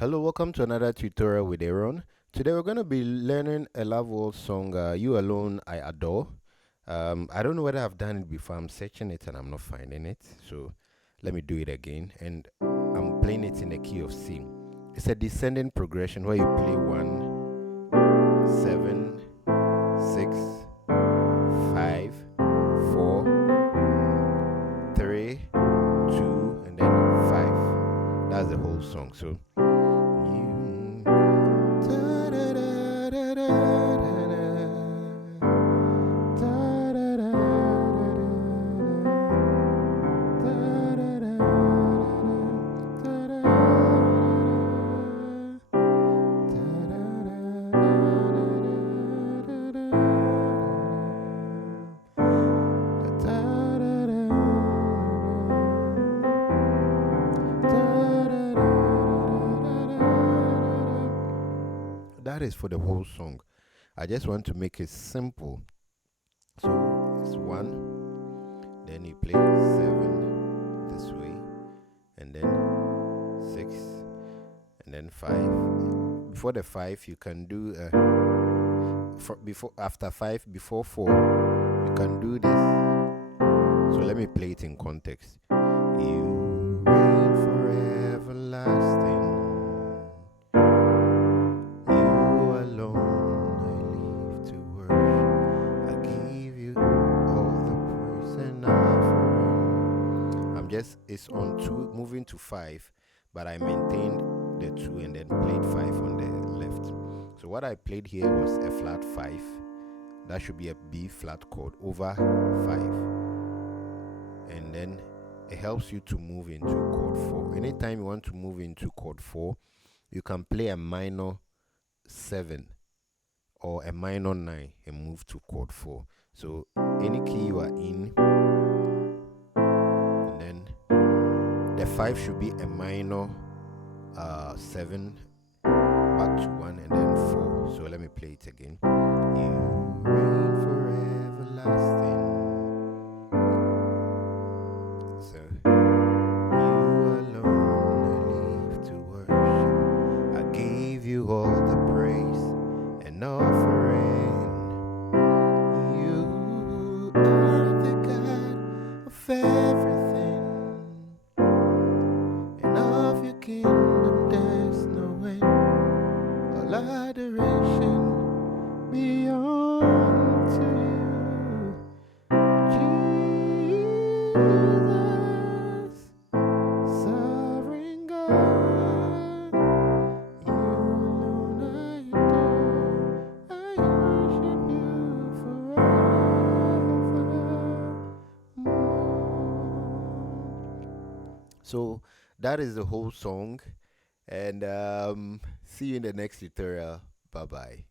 Hello, welcome to another tutorial with Aaron. Today we're going to be learning a Loveworld song, You Alone I Adore. I don't know whether I've done it before. I'm searching it and I'm not finding it. So let me do it again. And I'm playing it in the key of C. It's a descending progression where you play 1, 7, 6, 5, 4, 3, 2, and then 5. That's the whole song. So that is for the whole song. I just want to make it simple. So it's 1, then you play 7 this way, and then 6, and then 5. Before the 5, you can do after 5, before 4, you can do this. So let me play it in context. You reign forever lasting. It's on 2 moving to 5, but I maintained the 2 and then played 5 on the left. So what I played here was a flat 5. That should be a B flat chord over 5, and then it helps you to move into chord 4. Anytime you want to move into chord 4, you can play a minor 7 or a minor 9 and move to chord 4. So any key you are in, and then the 5 should be a minor 7 back to 1 and then 4. So let me play it again. You reign forever lasting. So you alone I live to worship. I gave you all the praise and offering. You are the God of everything. Kingdom there's no end. All adoration belong to you, Jesus, sovereign God. You alone I worship you forevermore. So that is the whole song, and see you in the next tutorial. Bye bye.